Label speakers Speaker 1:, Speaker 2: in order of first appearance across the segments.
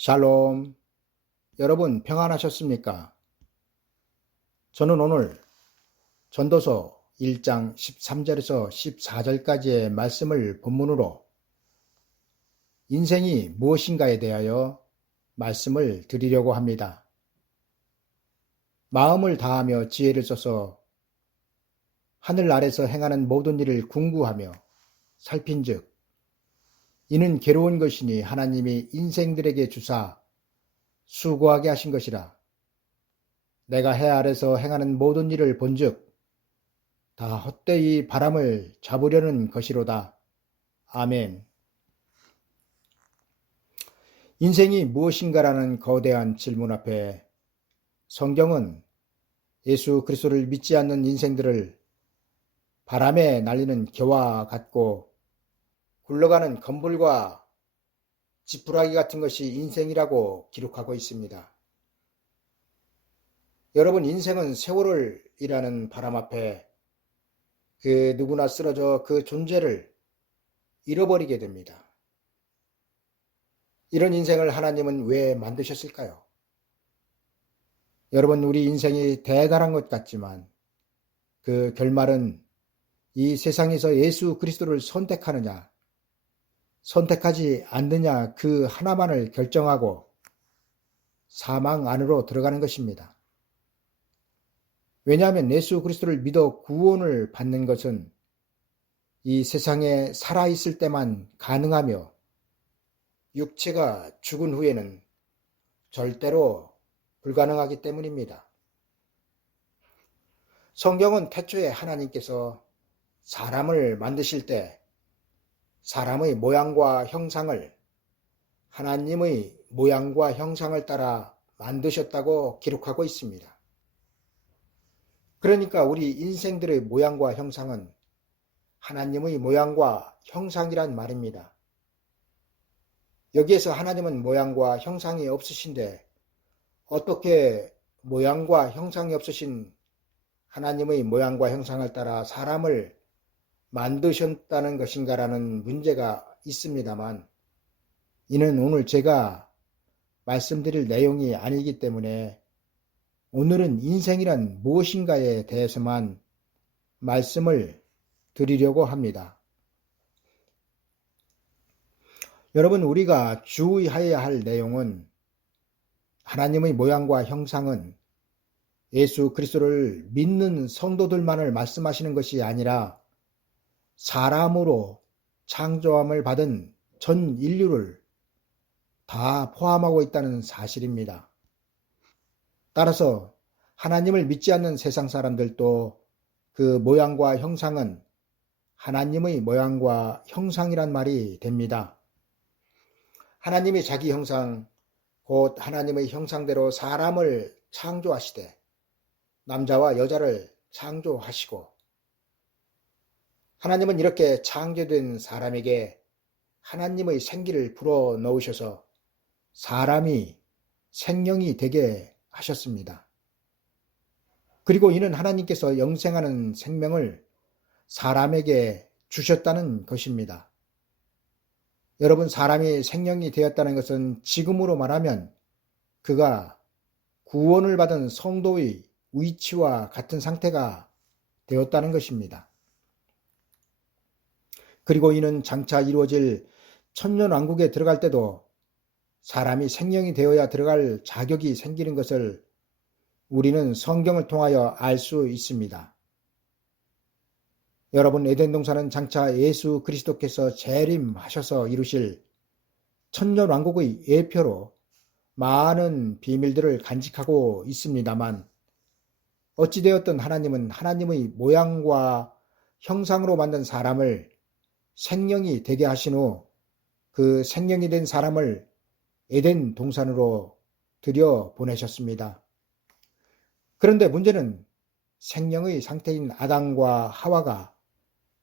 Speaker 1: 샬롬. 여러분 평안하셨습니까? 저는 오늘 전도서 1장 13절에서 14절까지의 말씀을 본문으로 인생이 무엇인가에 대하여 말씀을 드리려고 합니다. 마음을 다하며 지혜를 써서 하늘 아래서 행하는 모든 일을 궁구하며 살핀즉 이는 괴로운 것이니 하나님이 인생들에게 주사 수고하게 하신 것이라. 내가 해 아래서 행하는 모든 일을 본즉 다 헛되이 바람을 잡으려는 것이로다. 아멘. 인생이 무엇인가라는 거대한 질문 앞에 성경은 예수 그리스도를 믿지 않는 인생들을 바람에 날리는 겨와 같고 굴러가는 건불과 지푸라기 같은 것이 인생이라고 기록하고 있습니다. 여러분, 인생은 세월을 이라는 바람 앞에 그 누구나 쓰러져 그 존재를 잃어버리게 됩니다. 이런 인생을 하나님은 왜 만드셨을까요? 여러분, 우리 인생이 대단한 것 같지만 그 결말은 이 세상에서 예수 그리스도를 선택하느냐, 선택하지 않느냐 그 하나만을 결정하고 사망 안으로 들어가는 것입니다. 왜냐하면 예수 그리스도를 믿어 구원을 받는 것은 이 세상에 살아있을 때만 가능하며 육체가 죽은 후에는 절대로 불가능하기 때문입니다. 성경은 태초에 하나님께서 사람을 만드실 때 사람의 모양과 형상을 하나님의 모양과 형상을 따라 만드셨다고 기록하고 있습니다. 그러니까 우리 인생들의 모양과 형상은 하나님의 모양과 형상이란 말입니다. 여기에서 하나님은 모양과 형상이 없으신데 어떻게 모양과 형상이 없으신 하나님의 모양과 형상을 따라 사람을 만드셨다는 것인가라는 문제가 있습니다만 이는 오늘 제가 말씀드릴 내용이 아니기 때문에 오늘은 인생이란 무엇인가에 대해서만 말씀을 드리려고 합니다. 여러분, 우리가 주의해야 할 내용은 하나님의 모양과 형상은 예수 그리스도를 믿는 성도들만을 말씀하시는 것이 아니라 사람으로 창조함을 받은 전 인류를 다 포함하고 있다는 사실입니다. 따라서 하나님을 믿지 않는 세상 사람들도 그 모양과 형상은 하나님의 모양과 형상이란 말이 됩니다. 하나님이 자기 형상, 곧 하나님의 형상대로 사람을 창조하시되 남자와 여자를 창조하시고 하나님은 이렇게 창조된 사람에게 하나님의 생기를 불어 넣으셔서 사람이 생명이 되게 하셨습니다. 그리고 이는 하나님께서 영생하는 생명을 사람에게 주셨다는 것입니다. 여러분, 사람이 생명이 되었다는 것은 지금으로 말하면 그가 구원을 받은 성도의 위치와 같은 상태가 되었다는 것입니다. 그리고 이는 장차 이루어질 천년왕국에 들어갈 때도 사람이 생명이 되어야 들어갈 자격이 생기는 것을 우리는 성경을 통하여 알 수 있습니다. 여러분 에덴 동산은 장차 예수 그리스도께서 재림하셔서 이루실 천년 왕국의 예표로 많은 비밀들을 간직하고 있습니다만 어찌되었든 하나님은 하나님의 모양과 형상으로 만든 사람을 생명이 되게 하신 후 그 생명이 된 사람을 에덴 동산으로 들여 보내셨습니다. 그런데 문제는 생명의 상태인 아담과 하와가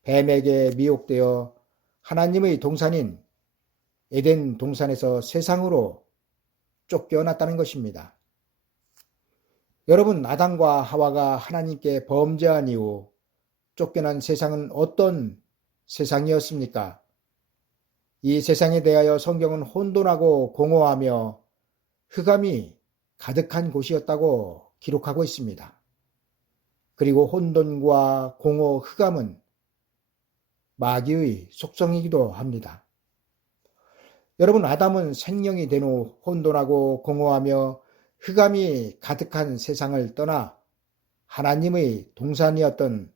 Speaker 1: 뱀에게 미혹되어 하나님의 동산인 에덴 동산에서 세상으로 쫓겨났다는 것입니다. 여러분, 아담과 하와가 하나님께 범죄한 이후 쫓겨난 세상은 어떤 세상이었습니까? 이 세상에 대하여 성경은 혼돈하고 공허하며 흑암이 가득한 곳이었다고 기록하고 있습니다. 그리고 혼돈과 공허, 흑암은 마귀의 속성이기도 합니다. 여러분, 아담은 생명이 된 후 혼돈하고 공허하며 흑암이 가득한 세상을 떠나 하나님의 동산이었던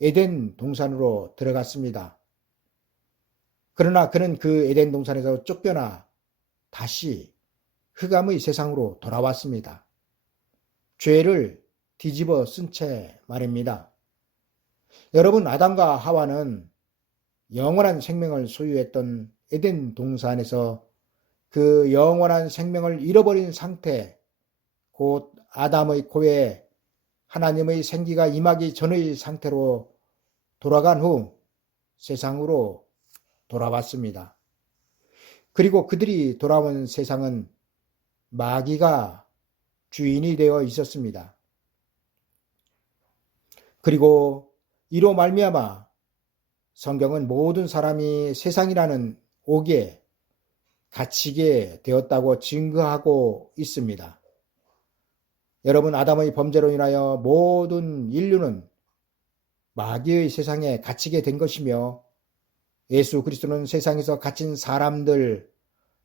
Speaker 1: 에덴 동산으로 들어갔습니다. 그러나 그는 그 에덴 동산에서 쫓겨나 다시 흑암의 세상으로 돌아왔습니다. 죄를 뒤집어 쓴 채 말입니다. 여러분, 아담과 하와는 영원한 생명을 소유했던 에덴 동산에서 그 영원한 생명을 잃어버린 상태, 곧 아담의 코에 하나님의 생기가 임하기 전의 상태로 돌아간 후 세상으로 돌아왔습니다. 그리고 그들이 돌아온 세상은 마귀가 주인이 되어 있었습니다. 그리고 이로 말미암아 성경은 모든 사람이 세상이라는 옥에 갇히게 되었다고 증거하고 있습니다. 여러분 아담의 범죄로 인하여 모든 인류는 마귀의 세상에 갇히게 된 것이며 예수 그리스도는 세상에서 갇힌 사람들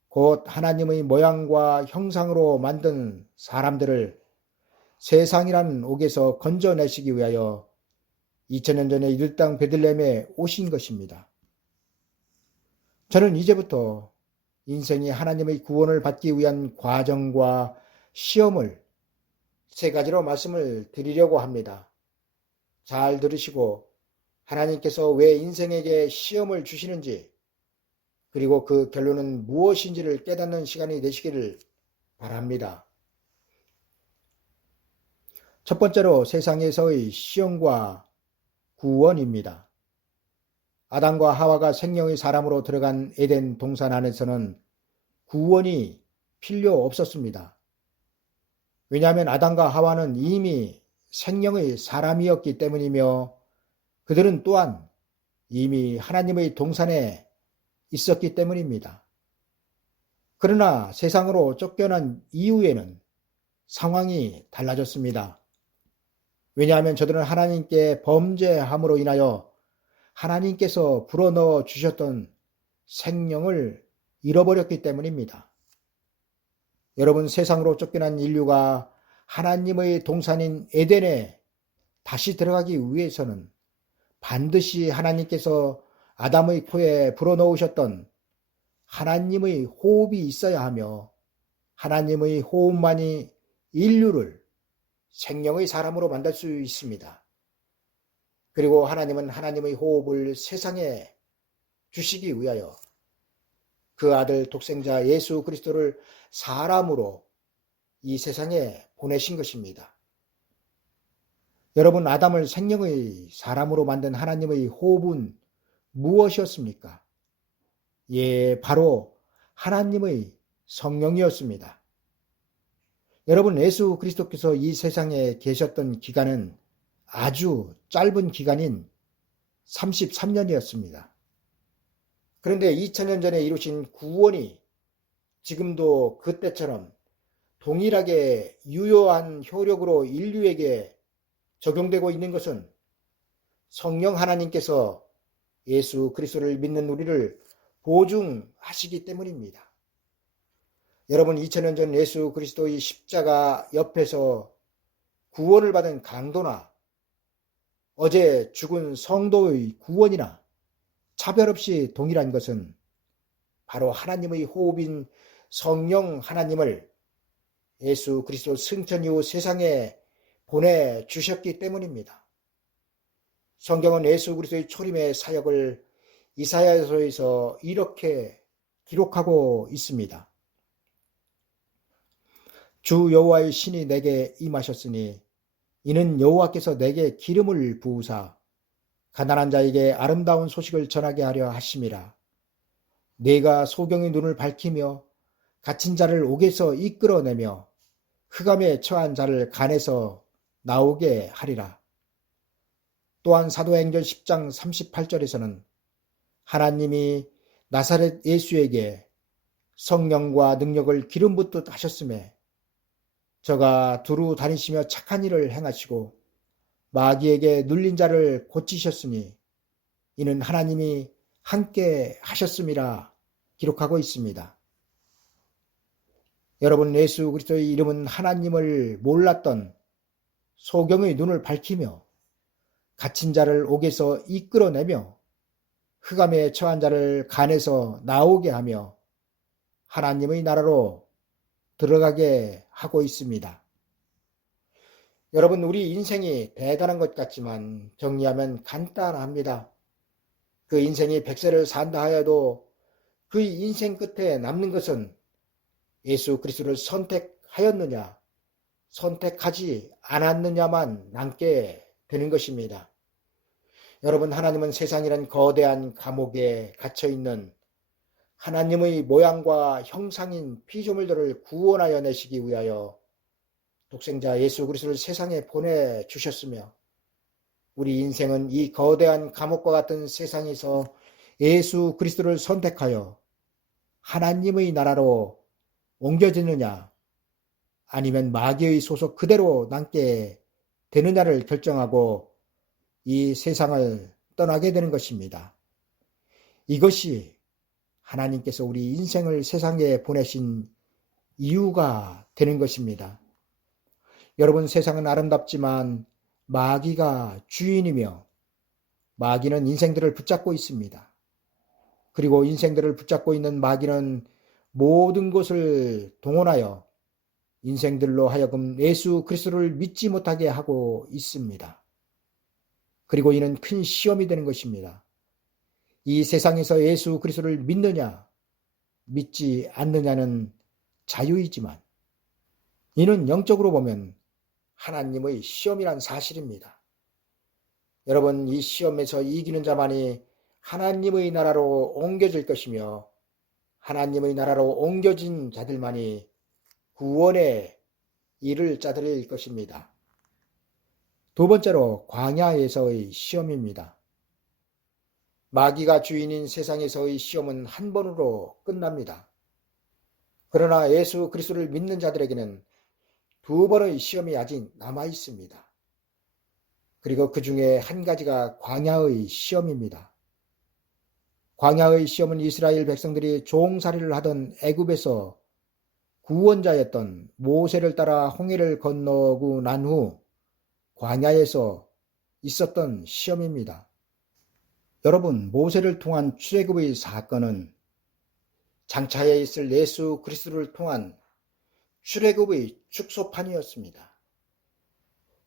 Speaker 1: 곧 하나님의 모양과 형상으로 만든 사람들을 세상이라는 옥에서 건져내시기 위하여 2000년 전에 이땅 베들렘에 오신 것입니다. 저는 이제부터 인생이 하나님의 구원을 받기 위한 과정과 시험을 세 가지로 말씀을 드리려고 합니다. 잘 들으시고 하나님께서 왜 인생에게 시험을 주시는지 그리고 그 결론은 무엇인지를 깨닫는 시간이 되시기를 바랍니다. 첫 번째로 세상에서의 시험과 구원입니다. 아담과 하와가 생명의 사람으로 들어간 에덴 동산 안에서는 구원이 필요 없었습니다. 왜냐하면 아담과 하와는 이미 생명의 사람이었기 때문이며 그들은 또한 이미 하나님의 동산에 있었기 때문입니다. 그러나 세상으로 쫓겨난 이후에는 상황이 달라졌습니다. 왜냐하면 저들은 하나님께 범죄함으로 인하여 하나님께서 불어넣어 주셨던 생명을 잃어버렸기 때문입니다. 여러분 세상으로 쫓겨난 인류가 하나님의 동산인 에덴에 다시 들어가기 위해서는 반드시 하나님께서 아담의 코에 불어넣으셨던 하나님의 호흡이 있어야 하며 하나님의 호흡만이 인류를 생명의 사람으로 만들 수 있습니다. 그리고 하나님은 하나님의 호흡을 세상에 주시기 위하여 그 아들 독생자 예수 그리스도를 사람으로 이 세상에 보내신 것입니다. 여러분, 아담을 생명의 사람으로 만든 하나님의 호흡은 무엇이었습니까? 예, 바로 하나님의 성령이었습니다. 여러분, 예수 그리스도께서 이 세상에 계셨던 기간은 아주 짧은 기간인 33년이었습니다. 그런데 2000년 전에 이루신 구원이 지금도 그때처럼 동일하게 유효한 효력으로 인류에게 적용되고 있는 것은 성령 하나님께서 예수 그리스도를 믿는 우리를 보증하시기 때문입니다. 여러분 2000년 전 예수 그리스도의 십자가 옆에서 구원을 받은 강도나 어제 죽은 성도의 구원이나 차별 없이 동일한 것은 바로 하나님의 호흡인 성령 하나님을 예수 그리스도 승천 이후 세상에 보내 주셨기 때문입니다. 성경은 예수 그리스도의 초림의 사역을 이사야서에서 이렇게 기록하고 있습니다. 주 여호와의 신이 내게 임하셨으니 이는 여호와께서 내게 기름을 부으사 가난한 자에게 아름다운 소식을 전하게 하려 하심이라. 내가 소경의 눈을 밝히며 갇힌 자를 옥에서 이끌어내며 흑암에 처한 자를 간에서 나오게 하리라. 또한 사도행전 10장 38절에서는 하나님이 나사렛 예수에게 성령과 능력을 기름 붓듯 하셨음에 저가 두루 다니시며 착한 일을 행하시고 마귀에게 눌린 자를 고치셨으니 이는 하나님이 함께 하셨음이라 기록하고 있습니다. 여러분 예수 그리스도의 이름은 하나님을 몰랐던 소경의 눈을 밝히며 갇힌 자를 옥에서 이끌어내며 흑암에 처한 자를 간에서 나오게 하며 하나님의 나라로 들어가게 하고 있습니다. 여러분, 우리 인생이 대단한 것 같지만 정리하면 간단합니다. 그 인생이 백세를 산다 하여도 그 인생 끝에 남는 것은 예수 그리스도를 선택하였느냐, 선택하지 않았느냐만 남게 되는 것입니다. 여러분, 하나님은 세상이란 거대한 감옥에 갇혀 있는 하나님의 모양과 형상인 피조물들을 구원하여 내시기 위하여 독생자 예수 그리스도를 세상에 보내 주셨으며 우리 인생은 이 거대한 감옥과 같은 세상에서 예수 그리스도를 선택하여 하나님의 나라로 옮겨지느냐 아니면 마귀의 소속 그대로 남게 되느냐를 결정하고 이 세상을 떠나게 되는 것입니다. 이것이 하나님께서 우리 인생을 세상에 보내신 이유가 되는 것입니다. 여러분 세상은 아름답지만 마귀가 주인이며 마귀는 인생들을 붙잡고 있습니다. 그리고 인생들을 붙잡고 있는 마귀는 모든 것을 동원하여 인생들로 하여금 예수 그리스도를 믿지 못하게 하고 있습니다. 그리고 이는 큰 시험이 되는 것입니다. 이 세상에서 예수 그리스도를 믿느냐, 믿지 않느냐는 자유이지만 이는 영적으로 보면 하나님의 시험이란 사실입니다. 여러분, 이 시험에서 이기는 자만이 하나님의 나라로 옮겨질 것이며 하나님의 나라로 옮겨진 자들만이 구원에 이를 자들일 것입니다. 두 번째로 광야에서의 시험입니다. 마귀가 주인인 세상에서의 시험은 한 번으로 끝납니다. 그러나 예수 그리스도를 믿는 자들에게는 두 번의 시험이 아직 남아 있습니다. 그리고 그 중에 한 가지가 광야의 시험입니다. 광야의 시험은 이스라엘 백성들이 종살이를 하던 애굽에서 구원자였던 모세를 따라 홍해를 건너고 난 후 광야에서 있었던 시험입니다. 여러분, 모세를 통한 출애굽의 사건은 장차에 있을 예수 그리스도를 통한 출애굽의 축소판이었습니다.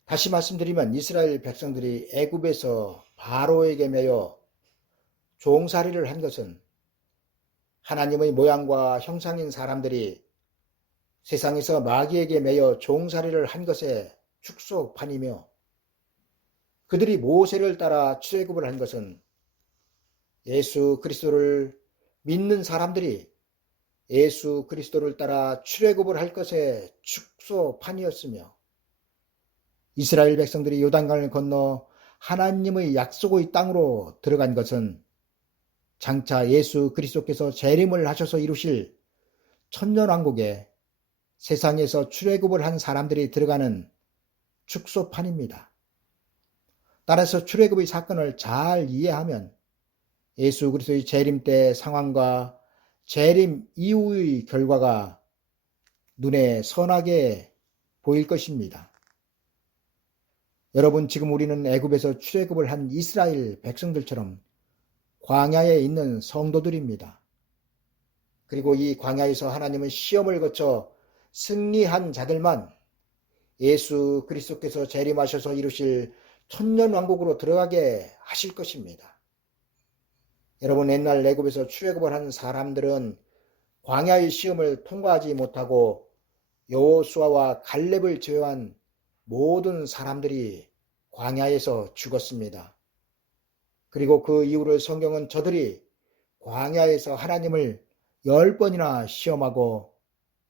Speaker 1: 다시 말씀드리면 이스라엘 백성들이 애굽에서 바로에게 매여 종살이를 한 것은 하나님의 모양과 형상인 사람들이 세상에서 마귀에게 매여 종살이를 한 것의 축소판이며 그들이 모세를 따라 출애굽을 한 것은 예수 그리스도를 믿는 사람들이 예수 그리스도를 따라 출애굽을 할 것의 축소판이었으며 이스라엘 백성들이 요단강을 건너 하나님의 약속의 땅으로 들어간 것은 장차 예수 그리스도께서 재림을 하셔서 이루실 천년왕국에 세상에서 출애굽을 한 사람들이 들어가는 축소판입니다. 따라서 출애굽의 사건을 잘 이해하면 예수 그리스도의 재림 때 상황과 재림 이후의 결과가 눈에 선하게 보일 것입니다. 여러분 지금 우리는 애굽에서 출애굽을 한 이스라엘 백성들처럼 광야에 있는 성도들입니다. 그리고 이 광야에서 하나님은 시험을 거쳐 승리한 자들만 예수 그리스도께서 재림하셔서 이루실 천년 왕국으로 들어가게 하실 것입니다. 여러분 옛날 애굽에서 출애굽을 한 사람들은 광야의 시험을 통과하지 못하고 여호수아와 갈렙을 제외한 모든 사람들이 광야에서 죽었습니다. 그리고 그 이후를 성경은 저들이 광야에서 하나님을 열 번이나 시험하고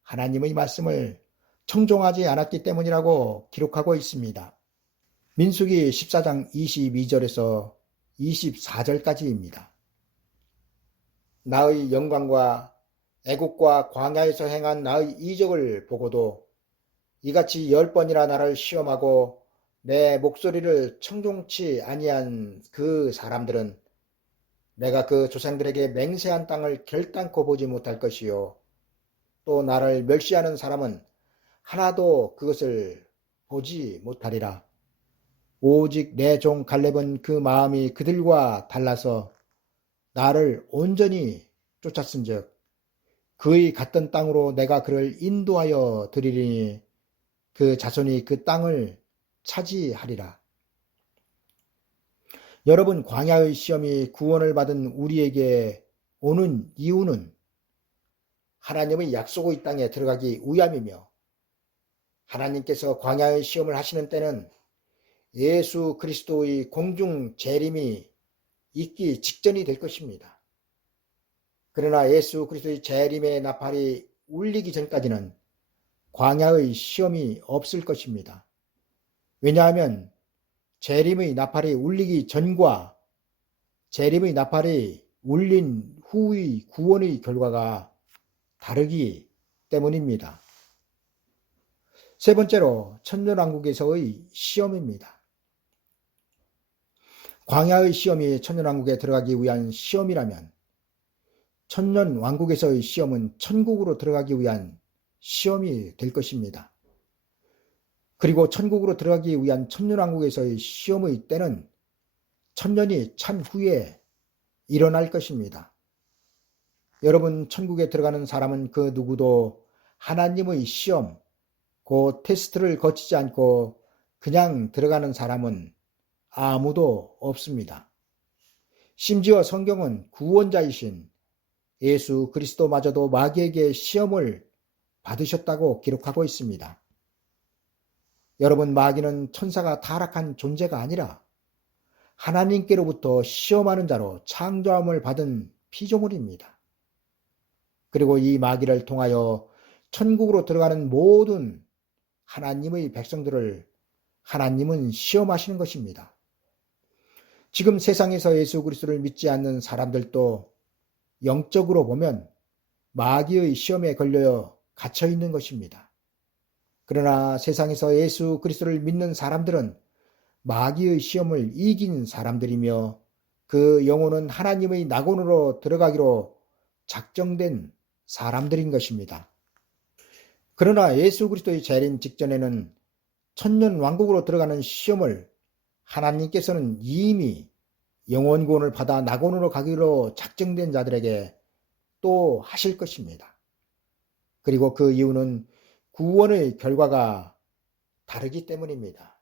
Speaker 1: 하나님의 말씀을 청종하지 않았기 때문이라고 기록하고 있습니다. 민수기 14장 22절에서 24절까지입니다. 나의 영광과 애국과 광야에서 행한 나의 이적을 보고도 이같이 열 번이나 나를 시험하고 내 목소리를 청종치 아니한 그 사람들은 내가 그 조상들에게 맹세한 땅을 결단코 보지 못할 것이요. 또 나를 멸시하는 사람은 하나도 그것을 보지 못하리라. 오직 내 종 갈렙은 그 마음이 그들과 달라서 나를 온전히 쫓았은즉 그의 갔던 땅으로 내가 그를 인도하여 드리리니 그 자손이 그 땅을 차지하리라. 여러분 광야의 시험이 구원을 받은 우리에게 오는 이유는 하나님의 약속의 땅에 들어가기 위함이며 하나님께서 광야의 시험을 하시는 때는 예수 그리스도의 공중 재림이 있기 직전이 될 것입니다. 그러나 예수 그리스도의 재림의 나팔이 울리기 전까지는 광야의 시험이 없을 것입니다. 왜냐하면 재림의 나팔이 울리기 전과 재림의 나팔이 울린 후의 구원의 결과가 다르기 때문입니다. 세 번째로 천년왕국에서의 시험입니다. 광야의 시험이 천년왕국에 들어가기 위한 시험이라면 천년왕국에서의 시험은 천국으로 들어가기 위한 시험이 될 것입니다. 그리고 천국으로 들어가기 위한 천년왕국에서의 시험의 때는 천년이 찬 후에 일어날 것입니다. 여러분, 천국에 들어가는 사람은 그 누구도 하나님의 시험, 그 테스트를 거치지 않고 그냥 들어가는 사람은 아무도 없습니다. 심지어 성경은 구원자이신 예수 그리스도마저도 마귀에게 시험을 받으셨다고 기록하고 있습니다. 여러분, 마귀는 천사가 타락한 존재가 아니라 하나님께로부터 시험하는 자로 창조함을 받은 피조물입니다. 그리고 이 마귀를 통하여 천국으로 들어가는 모든 하나님의 백성들을 하나님은 시험하시는 것입니다. 지금 세상에서 예수 그리스도를 믿지 않는 사람들도 영적으로 보면 마귀의 시험에 걸려 갇혀 있는 것입니다. 그러나 세상에서 예수 그리스도를 믿는 사람들은 마귀의 시험을 이긴 사람들이며 그 영혼은 하나님의 낙원으로 들어가기로 작정된 사람들인 것입니다. 그러나 예수 그리스도의 재림 직전에는 천년 왕국으로 들어가는 시험을 하나님께서는 이미 영원 구원을 받아 낙원으로 가기로 작정된 자들에게 또 하실 것입니다. 그리고 그 이유는 구원의 결과가 다르기 때문입니다.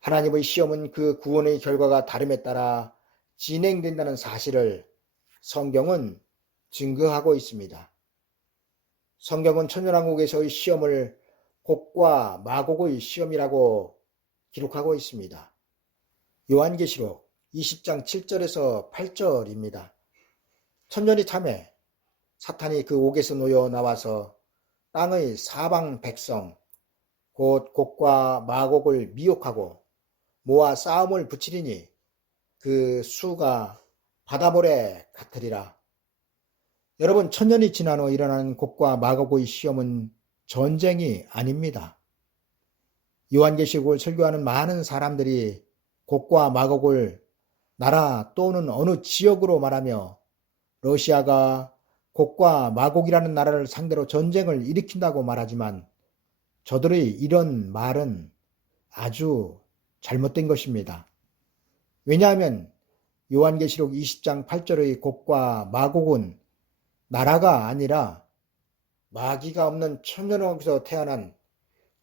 Speaker 1: 하나님의 시험은 그 구원의 결과가 다름에 따라 진행된다는 사실을 성경은 증거하고 있습니다. 성경은 천연왕국에서의 시험을 곡과 마곡의 시험이라고 기록하고 있습니다. 요한계시록 20장 7절에서 8절입니다. 천년이 참에 사탄이 그 옥에서 놓여 나와서 땅의 사방 백성 곧 곡과 마곡을 미혹하고 모아 싸움을 붙이리니 그 수가 바다모래 같으리라. 여러분 천년이 지난 후 일어난 곡과 마곡의 시험은 전쟁이 아닙니다. 요한계시록을 설교하는 많은 사람들이 곡과 마곡을 나라 또는 어느 지역으로 말하며 러시아가 곡과 마곡이라는 나라를 상대로 전쟁을 일으킨다고 말하지만 저들의 이런 말은 아주 잘못된 것입니다. 왜냐하면 요한계시록 20장 8절의 곡과 마곡은 나라가 아니라 마귀가 없는 천년왕국에서 태어난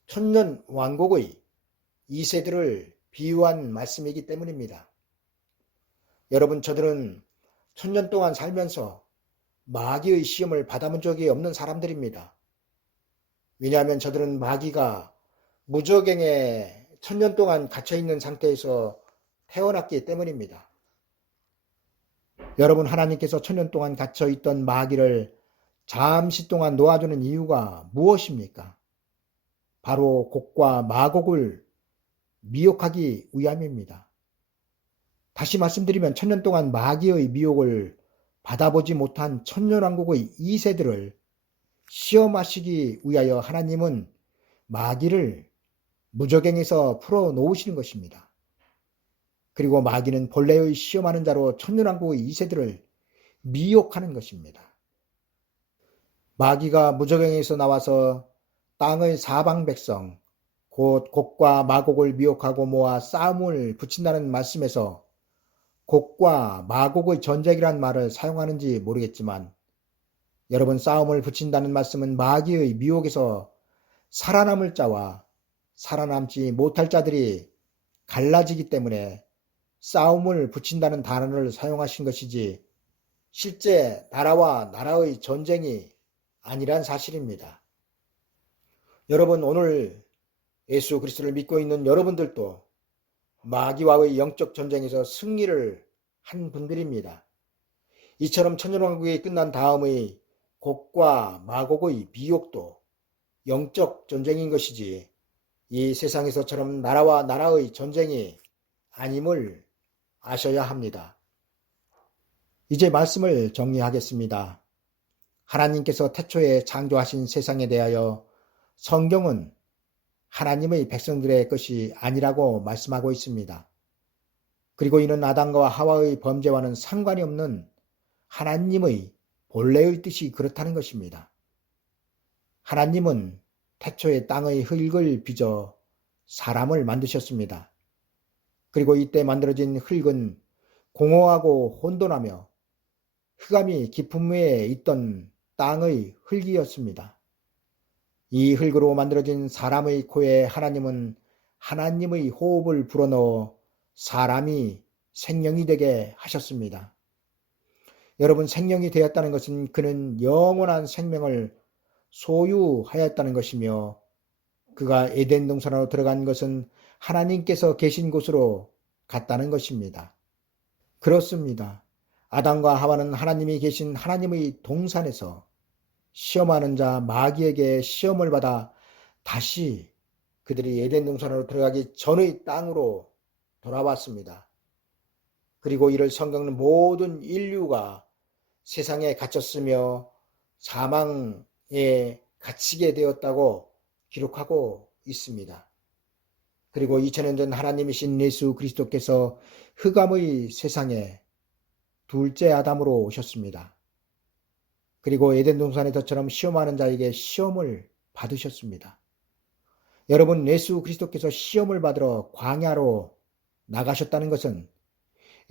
Speaker 1: 천년 왕국의 이세들을 비유한 말씀이기 때문입니다. 여러분, 저들은 천년 동안 살면서 마귀의 시험을 받아본 적이 없는 사람들입니다. 왜냐하면 저들은 마귀가 무적행에 천년 동안 갇혀있는 상태에서 태어났기 때문입니다. 여러분, 하나님께서 천년 동안 갇혀있던 마귀를 잠시 동안 놓아주는 이유가 무엇입니까? 바로 곡과 마곡을 미혹하기 위함입니다. 다시 말씀드리면 천년 동안 마귀의 미혹을 받아보지 못한 천년왕국의 이세들을 시험하시기 위하여 하나님은 마귀를 무적행에서 풀어 놓으시는 것입니다. 그리고 마귀는 본래의 시험하는 자로 천년왕국의 이세들을 미혹하는 것입니다. 마귀가 무적행에서 나와서 땅의 사방 백성, 곧 곡과 마곡을 미혹하고 모아 싸움을 붙인다는 말씀에서 곡과 마곡의 전쟁이란 말을 사용하는지 모르겠지만 여러분 싸움을 붙인다는 말씀은 마귀의 미혹에서 살아남을 자와 살아남지 못할 자들이 갈라지기 때문에 싸움을 붙인다는 단어를 사용하신 것이지 실제 나라와 나라의 전쟁이 아니란 사실입니다. 여러분 오늘 예수 그리스도를 믿고 있는 여러분들도 마귀와의 영적 전쟁에서 승리를 한 분들입니다. 이처럼 천년왕국이 끝난 다음의 곡과 마곡의 비욕도 영적 전쟁인 것이지 이 세상에서처럼 나라와 나라의 전쟁이 아님을 아셔야 합니다. 이제 말씀을 정리하겠습니다. 하나님께서 태초에 창조하신 세상에 대하여 성경은 하나님의 백성들의 것이 아니라고 말씀하고 있습니다. 그리고 이는 아담과 하와의 범죄와는 상관이 없는 하나님의 본래의 뜻이 그렇다는 것입니다. 하나님은 태초에 땅의 흙을 빚어 사람을 만드셨습니다. 그리고 이때 만들어진 흙은 공허하고 혼돈하며 흑암이 깊은 위에 있던 땅의 흙이었습니다. 이 흙으로 만들어진 사람의 코에 하나님은 하나님의 호흡을 불어넣어 사람이 생명이 되게 하셨습니다. 여러분 생명이 되었다는 것은 그는 영원한 생명을 소유하였다는 것이며 그가 에덴 동산으로 들어간 것은 하나님께서 계신 곳으로 갔다는 것입니다. 그렇습니다. 아담과 하와는 하나님이 계신 하나님의 동산에서 시험하는 자 마귀에게 시험을 받아 다시 그들이 에덴 동산으로 들어가기 전의 땅으로 돌아왔습니다. 그리고 이를 성경은 모든 인류가 세상에 갇혔으며 사망에 갇히게 되었다고 기록하고 있습니다. 그리고 2000년 전 하나님이신 예수 그리스도께서 흑암의 세상에 둘째 아담으로 오셨습니다. 그리고 에덴 동산에서처럼 시험하는 자에게 시험을 받으셨습니다. 여러분 예수 그리스도께서 시험을 받으러 광야로 나가셨다는 것은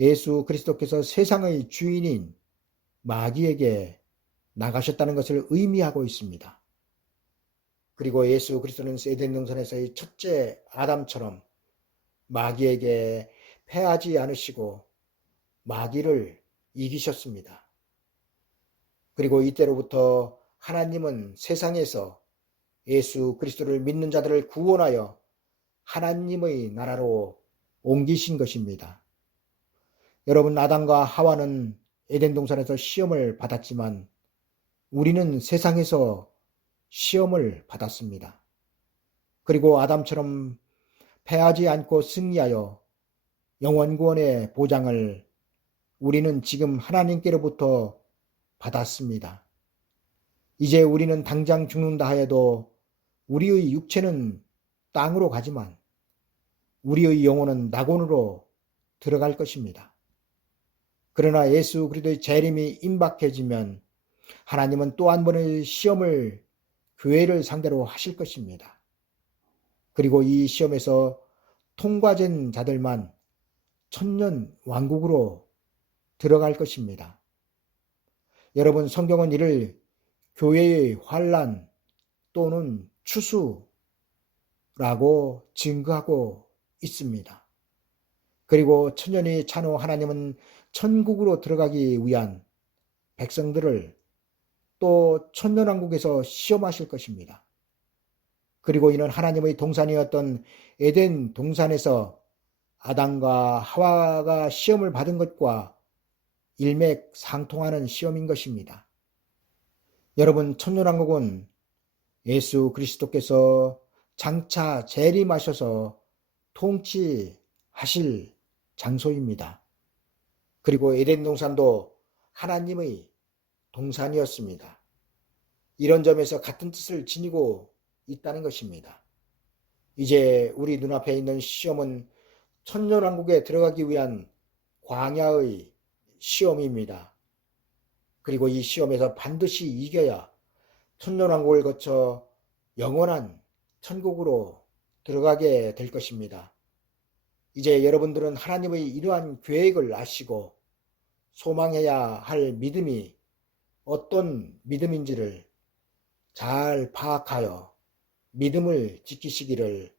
Speaker 1: 예수 그리스도께서 세상의 주인인 마귀에게 나가셨다는 것을 의미하고 있습니다. 그리고 예수 그리스도는 에덴 동산에서의 첫째 아담처럼 마귀에게 패하지 않으시고 마귀를 이기셨습니다. 그리고 이때로부터 하나님은 세상에서 예수 그리스도를 믿는 자들을 구원하여 하나님의 나라로 옮기신 것입니다. 여러분 아담과 하와는 에덴 동산에서 시험을 받았지만 우리는 세상에서 시험을 받았습니다. 그리고 아담처럼 패하지 않고 승리하여 영원구원의 보장을 우리는 지금 하나님께로부터 받았습니다. 이제 우리는 당장 죽는다 하여도 우리의 육체는 땅으로 가지만 우리의 영혼은 낙원으로 들어갈 것입니다. 그러나 예수 그리스도의 재림이 임박해지면 하나님은 또 한 번의 시험을 교회를 상대로 하실 것입니다. 그리고 이 시험에서 통과된 자들만 천년 왕국으로 들어갈 것입니다. 여러분 성경은 이를 교회의 환란 또는 추수라고 증거하고 있습니다. 그리고 천년이 찬후 하나님은 천국으로 들어가기 위한 백성들을 또 천년왕국에서 시험하실 것입니다. 그리고 이는 하나님의 동산이었던 에덴 동산에서 아담과 하와가 시험을 받은 것과 일맥상통하는 시험인 것입니다. 여러분, 천년왕국은 예수 그리스도께서 장차 재림하셔서 통치하실 장소입니다. 그리고 에덴 동산도 하나님의 동산이었습니다. 이런 점에서 같은 뜻을 지니고 있다는 것입니다. 이제 우리 눈앞에 있는 시험은 천년왕국에 들어가기 위한 광야의 시험입니다. 그리고 이 시험에서 반드시 이겨야 천년왕국을 거쳐 영원한 천국으로 들어가게 될 것입니다. 이제 여러분들은 하나님의 이러한 계획을 아시고 소망해야 할 믿음이 어떤 믿음인지를 잘 파악하여 믿음을 지키시기를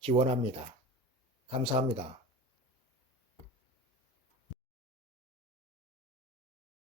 Speaker 1: 기원합니다. 감사합니다.